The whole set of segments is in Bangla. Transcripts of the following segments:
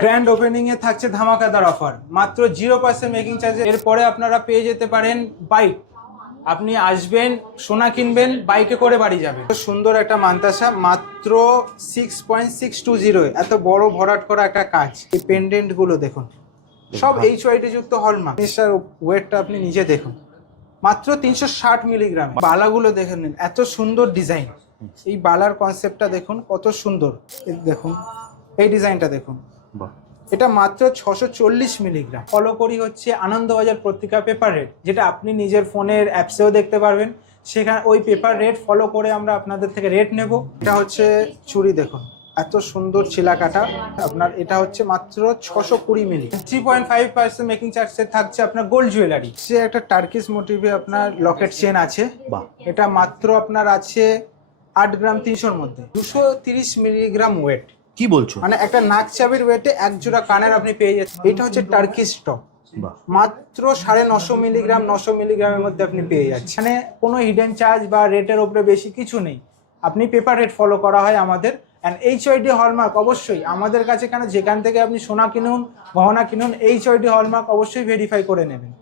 গ্র্যান্ড ওপেনিং এ থাকছে ধামাকাদার অফার, মাত্র 0% মেকিং চার্জ। এরপরে আপনারা পেয়ে যেতে পারেন বাইক। আপনি আসবেন, সোনা কিনবেন, বাইকে করে বাড়ি যাবেন। সুন্দর একটা মান্তাসা, মাত্র 6.620। এত বড় ভরাট করা একটা কাজ। এই পেন্ডেন্ট গুলো দেখুন, সব HYD যুক্ত হলমার্ক। জিনিসটার ওয়েটটা আপনি নিজে দেখুন, মাত্র 360 মিলিগ্রাম। বালাগুলো দেখে নিন, এত সুন্দর ডিজাইন। এই বালার কনসেপ্টটা দেখুন কত সুন্দর। দেখুন এই ডিজাইনটা দেখুন, এটা মাত্র 640 মিলিগ্রাম। ফলো করি হচ্ছে আনন্দবাজার পত্রিকা পেপার রেট, যেটা আপনি নিজের ফোনের অ্যাপসেও দেখতে পারবেন। সেখানে ওই পেপার রেট ফলো করে আমরা আপনাদের থেকে রেট নেব। এটা হচ্ছে চুড়ি, দেখুন এত সুন্দর ছিলা কাটা। আপনার এটা হচ্ছে মাত্র 620 মিলি। 3.5% মেকিং চার্জে থাকছে আপনার গোল্ড জুয়েলারি। সে একটা টার্কিশ মোটিভে আপনার লকেট চেন আছে। এটা মাত্র আপনার আছে 8 গ্রাম 300-র মধ্যে, 230 মিলিগ্রাম ওয়েট। কি বলছো? মানে একটা নাক চাবির ওয়েটে এক জোড়া কানের আপনি পেয়ে যাচ্ছেন। এটা হচ্ছে টার্কিশ স্টক, মাত্র 950 মিলিগ্রাম, 900 মিলিগ্রামের মধ্যে আপনি পেয়ে যাচ্ছেন। মানে কোনো হিডেন চার্জ বা রেটের উপরে বেশি কিছু নেই। আপনি পেপার রেট ফলো করা হয় আমাদের। অ্যান্ড HYD হলমার্ক অবশ্যই আমাদের কাছে, কেন যেখান থেকে আপনি সোনা কিনুন, গহনা কিনুন, HYD হলমার্ক অবশ্যই ভেরিফাই করে নেবেন।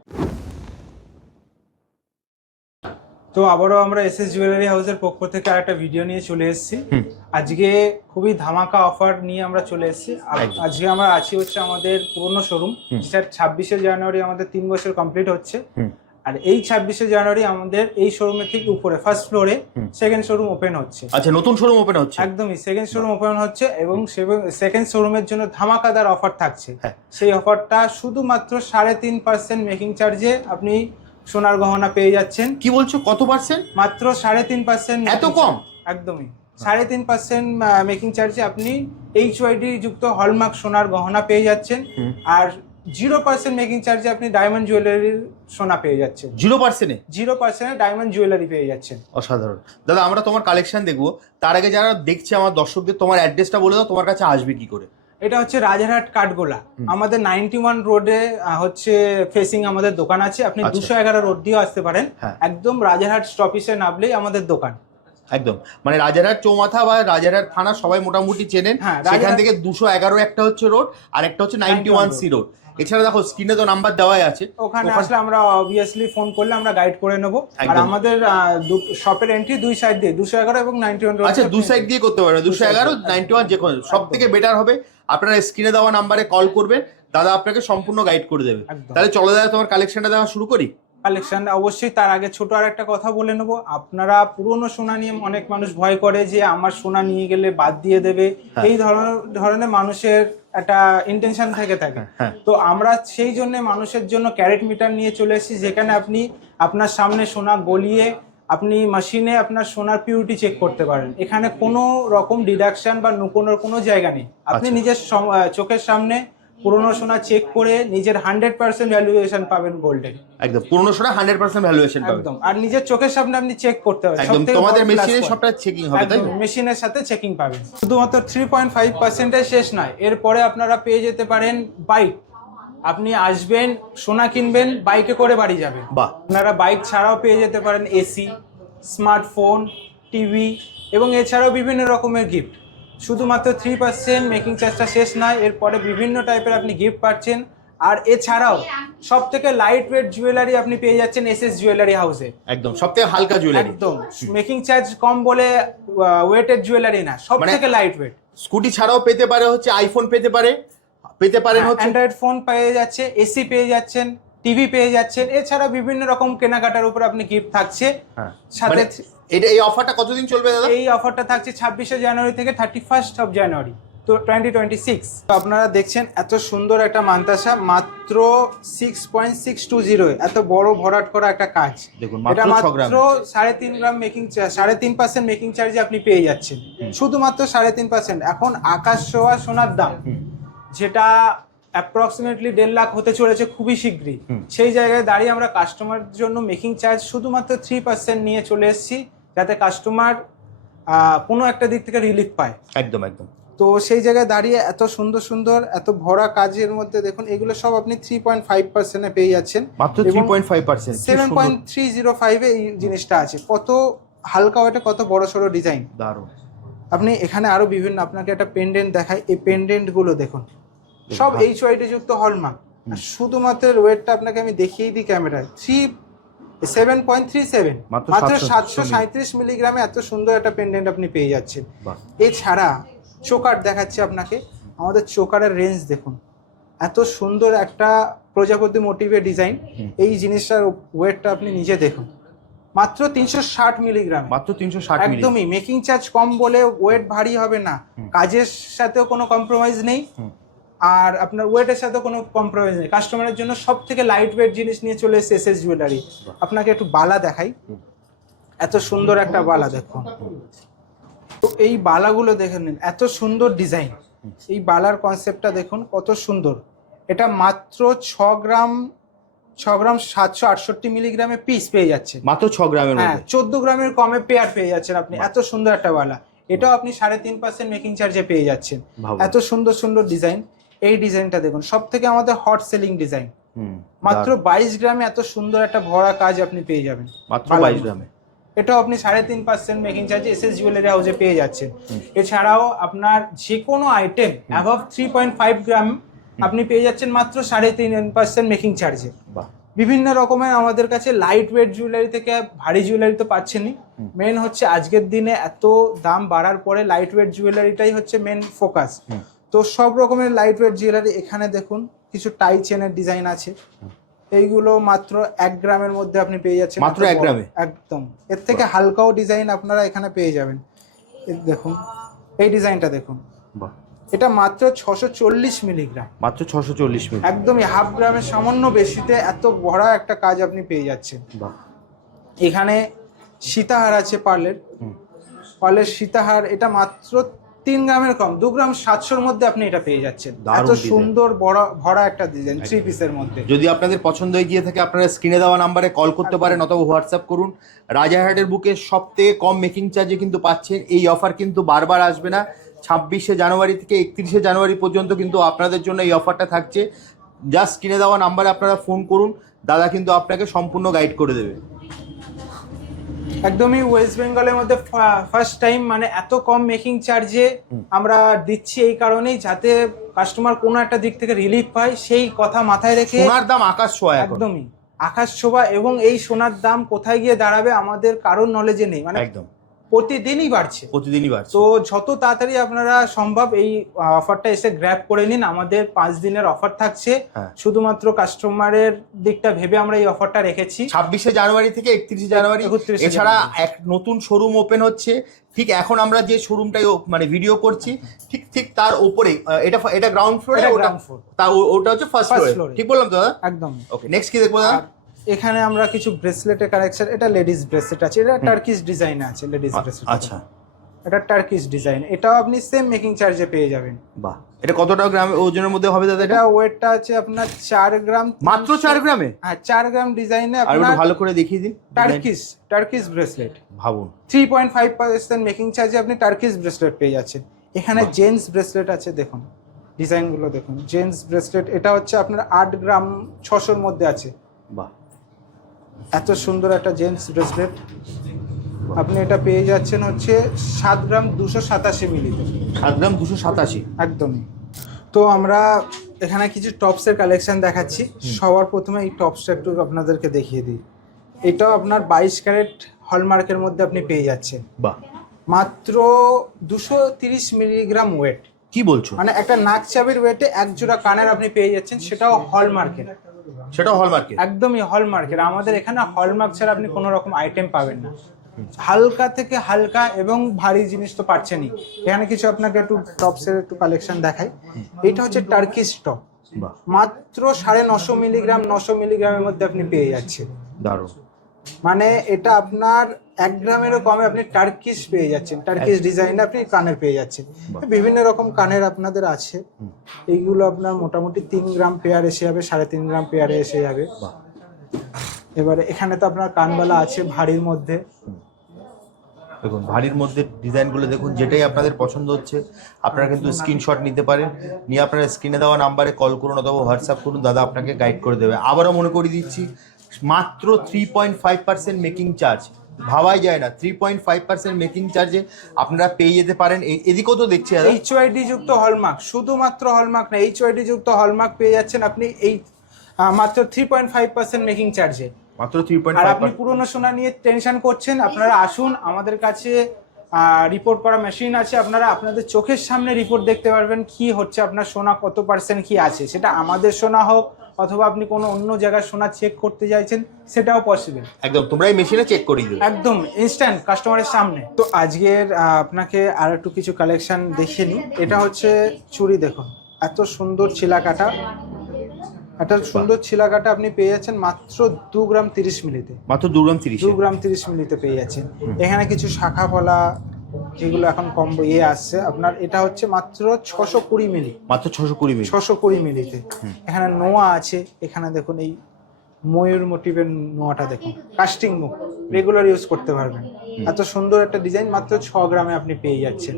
তো আবারও আমরা SS জুয়েলারি হাউসের পক্ষ থেকে আরেকটা ভিডিও নিয়ে চলে এসেছি। আজকে খুবই ধামাকা অফার নিয়ে আমরা চলে এসেছি। আজকে আমরা আছি হচ্ছে আমাদের পুরনো শোরুম, যেটা 26শে জানুয়ারি আমাদের 3 বছর কমপ্লিট হচ্ছে। আর এই 26শে জানুয়ারি আমাদের এই শোরুমের ঠিক উপরে ফার্স্ট ফ্লোরে সেকেন্ড শোরুম ওপেন হচ্ছে। আচ্ছা, নতুন শোরুম ওপেন হচ্ছে? একদমই, সেকেন্ড শোরুম ওপেন হচ্ছে এবং সেকেন্ড শোরুমের জন্য ধামাকাদার অফার থাকছে। সেই অফারটা শুধুমাত্র 3.5% মেকিং চার্জে আপনি সোনার গহনা পেয়ে যাচ্ছেন। কি বলছো, কত পার্সেন্ট? মাত্র 3.5%। এত কম? একদমই 3.5% মেকিং চার্জে আপনি HYD যুক্ত হলমার্ক সোনার গহনা পেয়ে যাচ্ছেন। আর 0% মেকিং চার্জে আপনি ডায়মন্ড জুয়েলারির সোনা পেয়ে যাচ্ছেন। 0% ডায়মন্ড জুয়েলারি পেয়ে যাচ্ছেন। অসাধারণ দাদা। আমরা তোমার কালেকশন দেখবো, তার আগে যারা দেখছে আমার দর্শকদের তোমার অ্যাড্রেসটা বলে দাও, তোমার কাছে আসবে কি করে? এটা হচ্ছে রাজারহাট কাঠগোলা, আমাদের 91 রোডে হচ্ছে ফেসিং আমাদের দোকান আছে। আপনি 211 রোড দিয়েও আসতে পারেন। একদম রাজারহাট স্টপিসে নামলেই আমাদের দোকান। একদম, মানে রাজারহাট চৌমাথা বা রাজারহাট থানা সবাই মোটামুটি চেনেন। সেখান থেকে 211 একটা হচ্ছে রোড, আর একটা হচ্ছে 91C রোড। এছাড়া দেখো স্ক্রিনে তো নাম্বার দেওয়াই আছে, ওখানে আসলে আমরা অবভিয়াসলি ফোন করলে আমরা গাইড করে নেব। আর আমাদের শপের এন্ট্রি দুই সাইড দিয়ে, 211 এবং 91 রোড। আচ্ছা, দুই সাইড দিয়ে করতে পারবেন, 211 91 যে কোনো। সব থেকে বেটার হবে আপনারা স্ক্রিনে দেওয়া নাম্বারে কল করবেন, দাদা আপনাকে সম্পূর্ণ গাইড করে দেবে। তাহলে চলো দাদা, তোমার কালেকশনটা দেওয়া শুরু করি। কালেকশন অবশ্যই, তার আগে ছোট আর একটা কথা বলে নেবো। আপনারা পুরনো সোনা নিয়ে অনেক মানুষ ভয় করে যে আমার সোনা নিয়ে গেলে বাদ দিয়ে দেবে, এই ধরনের মানুষের একটা ইন্টেনশন থেকে থাকে। তো আমরা সেই জন্য মানুষের জন্য ক্যারেট মিটার নিয়ে চলে এসেছি, যেখানে আপনি আপনার সামনে সোনা গলিয়ে আপনি মেশিনে আপনার সোনার পিউরিটি চেক করতে পারেন। এখানে কোনো রকম ডিডাকশন বা নুকোনোর কোনো জায়গা নেই। আপনি নিজের চোখের সামনে পুরনো সোনা চেক করে নিজের 100% ভ্যালুয়েশন পাবেন গোল্ডের। একদম পুরনো সোনা 100% ভ্যালুয়েশন পাবেন একদম। আর নিজের চোখের সামনে আপনি চেক করতে পারবেন। একদম, তোমাদের মেশিনে সবটা চেকিং হবে, তাই তো? মেশিনের সাথে চেকিং পাবেন। শুধুমাত্র 3.5% শেষ নয়, এরপরে আপনারা পেয়ে যেতে পারেন বাইক। আপনি আসবেন, সোনা কিনবেন, বাইকে করে বাড়ি যাবেন। আপনারা বাইক ছাড়াও পেয়ে যেতে পারেন এসি, স্মার্টফোন, টিভি এবং এছাড়াও বিভিন্ন রকমের গিফট। শুধুমাত্র 3% মেকিং চার্জটা শেষ নয়, এরপরে বিভিন্ন টাইপের আপনি গিফট পাচ্ছেন। আর এছাড়াও সব থেকে লাইট ওয়েট জুয়েলারি আপনি পেয়ে যাচ্ছেন SS জুয়েলারি হাউসে। একদম সব থেকে হালকা জুয়েলারি। একদম মেকিং চার্জ কম বলে ওয়েটেড জুয়েলারি না, সব থেকে লাইট ওয়েট। স্কুটি ছাড়াও পেতে পারে হচ্ছে আইফোন, পেতে পারেন হচ্ছে অ্যান্ড্রয়েড ফোন পেয়ে যাচ্ছে, এসি পেয়ে যাচ্ছেন, টিভি পেয়ে যাচ্ছেন। এছাড়া বিভিন্ন রকম কেনাকাটার উপর আপনি গিফট থাকছে সাথে। এই অফারটা কতদিন চলবে দাদা? এই অফারটা থাকছে 26শে জানুয়ারি থেকে 31st অফ জানুয়ারি 2026। তো আপনারা দেখছেন এত সুন্দর একটা মান্তাসা, মাত্র 6.620। এত বড় ভরাট করা একটা কাজ। দেখুন, এটা মাত্র 3.5 গ্রাম মেকিং চার্জ, 3.5% মেকিং চার্জে আপনি পেয়ে যাচ্ছেন। শুধুমাত্র 3.5%। এখন আকাশ ছোঁয়া সোনার দাম, যেটা অ্যাপ্রক্সিমেটলি 1.5 লাখ হতে চলেছে খুবই শীঘ্রই। সেই জায়গায় দাঁড়িয়ে আমরা কাস্টমারের জন্য মেকিং চার্জ শুধুমাত্র 3% নিয়ে চলে এসেছি, যাতে কাস্টমার কোনো একটা দিক থেকে রিলিফ পায়। একদম একদম। তো সেই জায়গায় দাঁড়িয়ে এত সুন্দর সুন্দর এত ভরা কাজের মধ্যে দেখুন, এগুলো সব আপনি 3.5% পেয়ে যাচ্ছেন। মাত্র 3.5%। 7.305 এই জিনিসটা আছে। কত হালকা ওয়েটে, কত বড় সড়ো ডিজাইন, দারুণ। আপনি এখানে আরো বিভিন্ন, আপনাকে একটা পেন্ডেন্ট দেখাই। এই পেন্ডেন্ট গুলো দেখুন, সব HYD যুক্ত হলমার্ক। শুধুমাত্র ওয়েটটা আপনাকে আমি দেখিয়ে দিই ক্যামেরায়, 7.37 মাত্র 737 মিলিগ্রামে এত সুন্দর একটা পেন্ডেন্ট আপনি পেয়ে যাচ্ছেন। এছাড়া চোকার দেখাচ্ছি আপনাকে, আমাদের চোকারের রেঞ্জ দেখুন, এত সুন্দর একটা প্রজাপতি মোটিভের ডিজাইন। এই জিনিসটার ওয়েটটা আপনি নিজে দেখুন, মাত্র 360 মিলিগ্রাম, মাত্র 360 একদমই মেকিং চার্জ কম বলে ওয়েট ভারী হবে না, কাজের সাথেও কোনো কম্প্রোমাইজ নেই, আর আপনার ওয়েটের সাথে কোনো কম্প্রোমাইজ নেই। কাস্টমারের জন্য সব থেকে লাইট ওয়েট জিনিস নিয়ে চলে এসেছে এসএস জুয়েলারি। আপনাকে একটু বালা দেখাই, এত সুন্দর একটা বালা দেখুন। তো এই বালাগুলো দেখে নিন, এত সুন্দর ডিজাইন। এই বালার কনসেপ্টটা দেখুন কত সুন্দর। এটা মাত্র 6 গ্রাম 768 মিলিগ্রামে পিস পেয়ে যাচ্ছে, মাত্র 6 গ্রামের মধ্যে। হ্যাঁ, 14 গ্রামের কমে পেয়ার পেয়ে যাচ্ছেন আপনি। এত সুন্দর একটা বালা, এটাও আপনি 3.5% মেকিং চার্জে পেয়ে যাচ্ছেন। এত সুন্দর সুন্দর ডিজাইন। এই ডিজাইনটা দেখুন, সব থেকে আমাদের হট সেলিং ডিজাইন। মাত্র 22 গ্রামে এত সুন্দর একটা ভরা কাজ আপনি পেয়ে যাবেন, মাত্র 22 গ্রামে। এটাও আপনি 3.5% মেকিং চার্জে এসএস জুয়েলারি হাউসে পেয়ে যাচ্ছেন। এছাড়াও আপনার যে কোনো আইটেম অ্যাবভ 3.5 গ্রাম আপনি পেয়ে যাচ্ছেন মাত্র 3.5% মেকিং চার্জে। বিভিন্ন রকমের আমাদের কাছে লাইট ওয়েট জুয়েলারি থেকে ভারী জুয়েলারি তো পাচ্ছেনই, মেন হচ্ছে আজকের দিনে এত দাম বাড়ার পরে লাইট ওয়েট জুয়েলারিটাই হচ্ছে মেন ফোকাস। তো সব রকমের লাইট ওয়েট জুয়েলারি এখানে দেখুন, কিছু টাই চেনের ডিজাইন আছে, এইগুলো মাত্র 1 গ্রামের মধ্যে আপনি পেয়ে যাচ্ছেন, মাত্র 1 গ্রামে একদম। এর থেকে হালকাও ডিজাইন আপনারা এখানে পেয়ে যাবেন। দেখুন এই ডিজাইনটা দেখুন, এটা মাত্র 640 মিলিগ্রাম, মাত্র 640 মিলি, একদমই হাফ গ্রামের সামান্য বেশিতে এত বড় একটা কাজ আপনি পেয়ে যাচ্ছেন। এখানে সীতাহার আছে পার্লের সীতাহার, এটা মাত্র 3 গ্রামের কম, 2 গ্রাম 700-র মধ্যে আপনি এটা পেয়ে যাচ্ছেন। এত সুন্দর বড় ভরা একটা ডিজাইন 3 পিসের মধ্যে। যদি আপনাদের পছন্দ হয়ে গিয়ে থাকে আপনারা স্ক্রিনে দেওয়া নাম্বারে কল করতে পারেন অথবা হোয়াটসঅ্যাপ করুন। রাজারহাটের বুকে সবথেকে কম মেকিং চার্জে কিন্তু পাচ্ছেন। এই অফার কিন্তু বারবার আসবে না, 26শে জানুয়ারি থেকে 31শে জানুয়ারি পর্যন্ত কিন্তু আপনাদের জন্য এই অফারটা থাকছে। জাস্ট স্ক্রিনে দেওয়া নাম্বারে আপনারা ফোন করুন, দাদা কিন্তু আপনাকে সম্পূর্ণ গাইড করে দেবে। একদমই ওয়েস্ট বেঙ্গলের মধ্যে ফার্স্ট টাইম মানে এত কম মেকিং চার্জে আমরা দিচ্ছি, এই কারণেই যাতে কাস্টমার কোনো একটা দিক থেকে রিলিফ পায়, সেই কথা মাথায় রেখে। সোনার দাম আকাশ ছোঁয়া, একদমই আকাশ ছোঁয়া, এবং এই সোনার দাম কোথায় গিয়ে দাঁড়াবে আমাদের কারোর নলেজে নেই, মানে একদম প্রতিদিনই বাড়ছে। তো যত তাড়াতাড়ি আপনারা সম্ভব এই অফারটা এসে গ্র্যাব করে নিন। আমাদের 5 দিনের অফার থাকছে, শুধুমাত্র কাস্টমারের দিকটা ভেবে আমরা এই অফারটা রেখেছি। 26শে জানুয়ারি থেকে 31শে জানুয়ারি। এছাড়া এক নতুন শোরুম ওপেন হচ্ছে, ঠিক এখন আমরা যে শোরুমটাই মানে ভিডিও করছি ঠিক তার উপরে, এটা গ্রাউন্ড ফ্লোর, ওটা হচ্ছে ফার্স্ট ফ্লোর। ঠিক বললাম তো দাদা? একদম। ওকে, নেক্সট কি দেখবো দাদা? এখানে আমরা কিছু ব্রেসলেটের কালেকশন, এটা লেডিস ব্রেসলেট আছে, এটা টার্কিশ ডিজাইনে আছে লেডিস ব্রেসলেট। আচ্ছা, এটা টার্কিশ ডিজাইন, এটাও আপনি সেম মেকিং চার্জে পেয়ে যাবেন। বাহ, এটা কতটা গ্রাম ওজনের মধ্যে হবে দাদা? এটা ওয়েটটা আছে আপনার 4 গ্রাম, মাত্র 4 গ্রামে। হ্যাঁ, 4 গ্রাম ডিজাইনে আপনার ভালো করে দেখিয়ে দিন। টার্কিশ ব্রেসলেট, ভাবুন 3.5% মেকিং চার্জে আপনি টার্কিশ ব্রেসলেট পেয়ে যাচ্ছেন। এখানে জেন্টস ব্রেসলেট আছে, দেখুন ডিজাইনগুলো দেখুন। জেন্টস ব্রেসলেট এটা হচ্ছে আপনার 8 গ্রাম 600-র মধ্যে আছে। বাহ, এত সুন্দর একটা জেন্টস ব্রেসলেট আপনি এটা পেয়ে যাচ্ছেন হচ্ছে 7 গ্রাম 287 মিলিতে। 7 গ্রাম 287, একদমই। তো আমরা এখানে কিছু টপসের কালেকশন দেখাচ্ছি। সবার প্রথমে এই টপসটা একটু আপনাদেরকে দেখিয়ে দিই। এটাও আপনার 22 ক্যারেট হলমার্কের মধ্যে আপনি পেয়ে যাচ্ছেন। বাহ, মাত্র 230 মিলিগ্রাম ওয়েট। কি বলছো? মানে একটা নাক চাবির ওয়েটে 1 জোড়া কানের আপনি পেয়ে যাচ্ছেন, সেটাও হলমার্কের। সেটাও হলমার্কের? একদমই হলমার্কের। আমাদের এখানে হলমার্ক ছাড়া আপনি কোনো রকম আইটেম পাবেন না। হালকা থেকে হালকা এবং ভারী জিনিস তো পাচ্ছেনই। এখানে কিছু আপনাকে একটু টপসের একটু কালেকশন দেখাই। এটা হচ্ছে টার্কিশ টপ, মাত্র 950 মিলিগ্রাম 900 মিলিগ্রামের মধ্যে আপনি পেয়ে যাচ্ছেন। দারুণ। মানে এটা আপনার 1 গ্রামেরও কমে আপনি টার্কিশ পেয়ে যাচ্ছেন, টার্কিশ ডিজাইনে আপনি কানের পেয়ে যাচ্ছেন। বিভিন্ন রকম কানের আপনাদের আছে, এইগুলো আপনার মোটামুটি 3 গ্রাম পেয়ার এসে যাবে, 3.5 গ্রাম পেয়ারে এসে যাবে। এবারে এখানে তো আপনার কানবালা আছে ভারীর মধ্যে। দেখুন ভারীর মধ্যে ডিজাইনগুলো দেখুন, যেটাই আপনাদের পছন্দ হচ্ছে আপনারা কিন্তু স্ক্রিনশট নিতে পারেন, নিয়ে আপনারা স্ক্রিনে দেওয়া নাম্বারে কল করুন অথবা হোয়াটসঅ্যাপ করুন, দাদা আপনাকে গাইড করে দেবে। আবারও মনে করিয়ে দিচ্ছি, মাত্র 3.5% মেকিং চার্জ। ভাবাই যায় না 3.5% মেকিং চার্জে আপনারা পেয়ে যেতে পারেন। এদিকেও তো দেখছি দাদা এইচওআইডি যুক্ত হলমার্ক, শুধুমাত্র হলমার্ক না, এইচওআইডি যুক্ত হলমার্ক পেয়ে যাচ্ছেন আপনি এই মাত্র 3.5% মেকিং চার্জে। মাত্র আর আপনি 3.5%। পুরনো সোনা নিয়ে টেনশন করছেন, আপনারা আসুন, আমাদের কাছে রিপোর্ট করা মেশিন আছে, আপনারা আপনাদের চোখের সামনে রিপোর্ট দেখতে পারবেন কি হচ্ছে, আপনার সোনা কত পার্সেন্ট কি আছে, সেটা আমাদের সোনা হোক অথবা আপনি কোনো অন্য জায়গায় সোনা চেক করতে চাইছেন সেটাও পসিবল। একদম তোমরা এই মেশিনে চেক করিয়ে দেবে একদম ইনস্ট্যান্ট কাস্টমারের সামনে। তো আজকের আপনাকে আর একটু কিছু কালেকশন দেখিয়ে নিই। এটা হচ্ছে চুড়ি, দেখুন এত সুন্দর ছিলা কাটা, একটা সুন্দর ছিলা কাটা আপনি পেয়ে যাচ্ছেন মাত্র 2 গ্রাম 30 মিলিতে। মাত্র 2 গ্রাম 30। 2 গ্রাম 30 মিলিতে পেয়ে যাচ্ছেন। এখানে কিছু শাখা পলা যেগুলো এখন কম্বো আসছে আপনার, এটা হচ্ছে মাত্র 620 মিলি। মাত্র 620 মিলি। 620 মিলিতে। এখানে নোয়া আছে, এখানে দেখুন এই ময়ূর মোটিভের নোয়াটা দেখুন, কাস্টিং মুখ, রেগুলার ইউজ করতে পারবেন। এত সুন্দর একটা ডিজাইন মাত্র 6 গ্রামে আপনি পেয়ে যাচ্ছেন।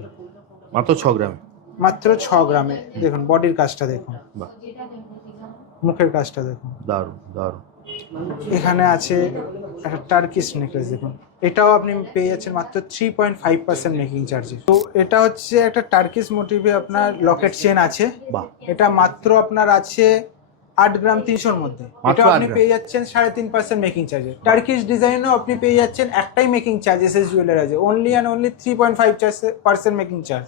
মাত্র 6 গ্রামে। মাত্র 6 গ্রামে। দেখুন বডির কাজটা দেখুন, বাহ, মুখের কাজটা দেখুন, দারুণ দারুণ। এখানে আছে একটা টার্কিশ নেকলেস, দেখুন এটাও আপনি পেয়ে যাচ্ছেন মাত্র 3.5% মেকিং চার্জে। তো এটা হচ্ছে একটা টার্কিশ মোটিভে আপনার লকেট চেন আছে। বাহ, এটা মাত্র আপনার আছে 8 গ্রাম 300-র মধ্যে। মাত্র এটা 8 আপনি গ্রাম। পেয়ে যাচ্ছেন 3.5% মেকিং চার্জে। টার্কিশ ডিজাইনও আপনি পেয়ে যাচ্ছেন একটাই মেকিং চার্জ, এসএস জুয়েলার আছে, only and only 3.5% making charge.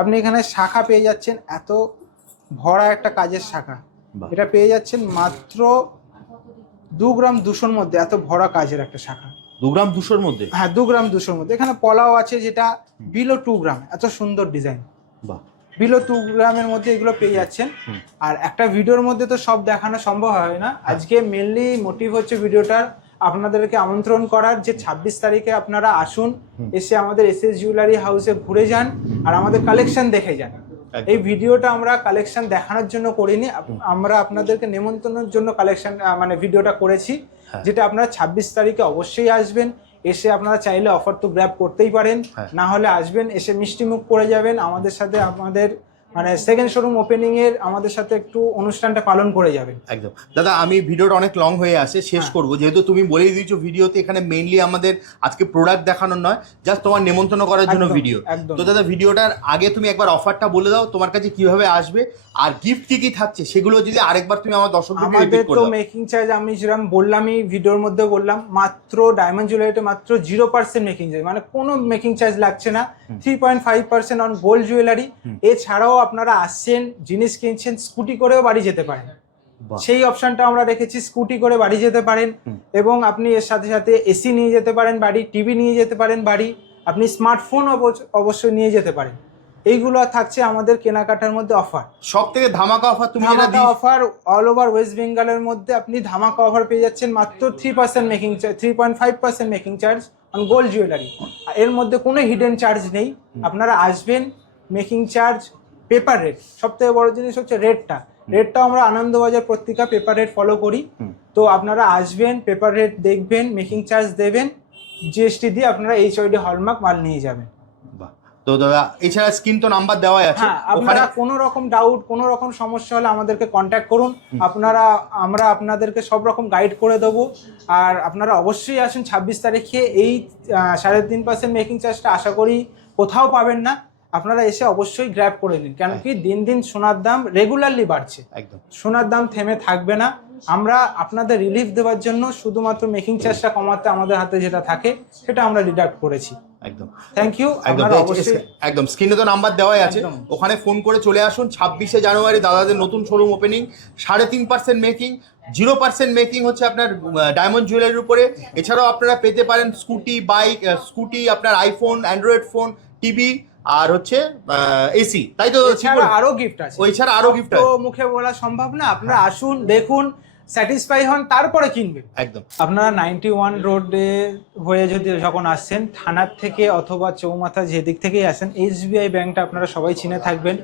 আপনি এখানে শাখা পেয়ে যাচ্ছেন, এত ভরা একটা কাজের শাখা, বাহ, এটা পেয়ে যাচ্ছেন মাত্র 2 গ্রাম 200-র মধ্যে। এত ভরা কাজের একটা শাখা 2 গ্রাম 200-র মধ্যে। হ্যাঁ 2 গ্রাম 200-র মধ্যে। এখানে পলাও আছে যেটা বিলো 2 গ্রাম, এত সুন্দর ডিজাইন, বাহ, বিলো 2 গ্রামের মধ্যে এগুলো পেয়ে যাচ্ছেন। আর একটা ভিডিওর মধ্যে তো সব দেখানো সম্ভব হয় না, আজকে মেনলি মোটিভ হচ্ছে ভিডিওটার আপনাদেরকে আমন্ত্রণ করার যে 26 তারিখে আপনারা আসুন, এসে আমাদের এসএস জুয়েলারি হাউসে ঘুরে যান আর আমাদের কালেকশন দেখে যান। এই ভিডিওটা আমরা কালেকশন দেখানোর জন্য করিনি, আমরা আপনাদেরকে নেমন্তন্নের জন্য কালেকশন মানে ভিডিওটা করেছি, যেটা আপনারা 26 তারিখে অবশ্যই আসবেন। এসে আপনারা চাইলে অফার তো গ্র্যাব করতেই পারেন, না হলে আসবেন, এসে মিষ্টি মুখ করে যাবেন আমাদের সাথে, আমাদের মানে সেকেন্ড শোরুম ওপেনিং এর আমাদের সাথে একটু অনুষ্ঠানটা পালন করে যাবেন। একদম দাদা, আমি ভিডিওটা অনেক লং হয়ে আসে, শেষ করব, যেহেতু তুমি বলেই দিয়েছো ভিডিওতে এখানে মেইনলি আমাদের আজকে প্রোডাক্ট দেখানোর নয়, জাস্ট তোমার নেমন্তন্ন করার জন্য ভিডিও। তো দাদা ভিডিওটার আগে তুমি একবার অফারটা বলে দাও, তোমার কাছে কিভাবে আসবে আর গিফট কি কি থাকছে সেগুলো যদি আরেকবার তুমি আমার দর্শকদেরকে রিপিট আমাদের করে তো দাও। মেকিং চার্জ আমি যেরকম বললামই ভিডিওর মধ্যে বললাম, মাত্র ডায়মন্ড জুয়েলারিতে মাত্র 0% মেকিং চার্জ, মানে কোনো মেকিং চার্জ লাগছে না। 3.5% অন গোল্ড জুয়েলারি। এছাড়াও আপনারা আসছেন, জিনিস কিনছেন, স্কুটি করেও বাড়ি যেতে পারেন, সেই অপশনটা আমরা রেখেছি, স্কুটি করে বাড়ি যেতে পারেন। এবং আপনি এর সাথে সাথে এসি নিয়ে যেতে পারেন বাড়ি, টিভি নিয়ে যেতে পারেন বাড়ি, আপনি স্মার্টফোন অবশ্যই নিয়ে যেতে পারেন। এইগুলো থাকছে আমাদের কেনাকাটার মধ্যে অফার। সব থেকে ধামাকা অফার তুমি যেটা ধামাকা অফার অল ওভার ওয়েস্ট বেঙ্গলের মধ্যে আপনি ধামাকা অফার পেয়ে যাচ্ছেন মাত্র 3% making charge, 3.5% making charge on gold jewellery. এর মধ্যে কোনো হিডেন চার্জ নেই, আপনারা আসবেন, মেকিং চার্জ, পেপার রেট, সব থেকে বড় জিনিস হচ্ছে রেটটাও আমরা আনন্দবাজার পত্রিকা পেপার রেট ফলো করি। তো আপনারা আসবেন, পেপার রেট দেখবেন, মেকিং চার্জ দেবেন, জিএসটি দিয়ে আপনারা এইচওআইডি হলমার্ক মাল নিয়ে যাবেন। তো দাদা এছাড়া স্ক্রিন তো নাম্বার দেওয়াই আছে, হ্যাঁ, আপনারা কোনো রকম ডাউট, কোনো রকম সমস্যা হলে আমাদেরকে কন্ট্যাক্ট করুন, আমরা আপনাদেরকে সব রকম গাইড করে দেবো। আর আপনারা অবশ্যই আসুন 26 তারিখে। এই 3.5% মেকিং চার্জটা আশা করি কোথাও পাবেন না, আপনারা এসে অবশ্যই গ্র্যাব করে নিন, কেন কি দিন দিন সোনার দাম রেগুলারলি বাড়ছে, একদম সোনার দাম থেমে থাকবে না। আমরা আপনাদের রিলিফ দেওয়ার জন্য শুধুমাত্র মেকিং চার্জটা কমাতে আমাদের হাতে যেটা থাকে সেটা আমরা ডিডাক্ট করেছি। একদম থ্যাংক ইউ। একদম স্ক্রিনে তো নাম্বার দেওয়াই আছে, ওখানে ফোন করে চলে আসুন। 26শে জানুয়ারি দাদাদের নতুন শোরুম ওপেনিং, 3.5% মেকিং, 0% মেকিং হচ্ছে আপনার ডায়মন্ড জুয়েলারির উপরে। এছাড়াও আপনারা পেতে পারেন স্কুটি, বাইক, স্কুটি, আপনার আইফোন, অ্যান্ড্রয়েড ফোন, টিভি আর হচ্ছে এসি, তাই তো? আরো গিফট আছে, ওই ছাড়া আরো গিফট আছে, তো মুখে বলা সম্ভব না। আপনারা আসুন, দেখুন, স্যাটিসফাই হন, তারপরে কিনবেন। একদম আপনারা 91 রোডে হয়ে যদি যখন আসছেন, থানার থেকে অথবা চৌমাথা যেদিক থেকেই আসেন, এসবিআই ব্যাংকটা আপনারা সবাই চিনে থাকবেন।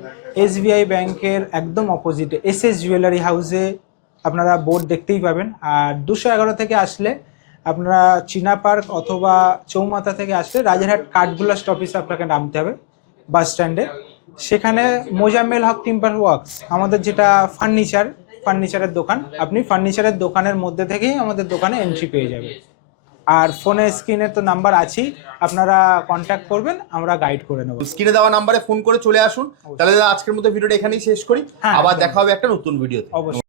এসবিআই ব্যাংকের একদম অপোজিটে এসএস জুয়েলারি হাউসে আপনারা বোর্ড দেখতেই পাবেন। আর 211 থেকে আসলে আপনারা চীনা পার্ক অথবা চৌমাথা থেকে আসলে রাজারহাট কাঠগোলা স্টপেজে আপনাকে নামতে হবে বাস স্ট্যান্ডে। সেখানে মোজাম্মেল হক টিম্বার ওয়ার্কস, আমাদের যেটা ফার্নিচারের দোকান, আপনি ফার্নিচারের দোকানের মধ্যে থেকেই আমাদের দোকানে এন্ট্রি পেয়ে যাবেন। আর ফোনে স্ক্রিনে তো নাম্বার আছেই, আপনারা কন্ট্যাক্ট করবেন, আমরা গাইড করে নেবো। স্ক্রিনে দেওয়া নাম্বারে ফোন করে চলে আসুন। তাহলে দাদা আজকের মতো ভিডিওটা এখানেই শেষ করি, হ্যাঁ, আবার একদম। দেখা হবে একটা নতুন ভিডিওতে। অবশ্যই।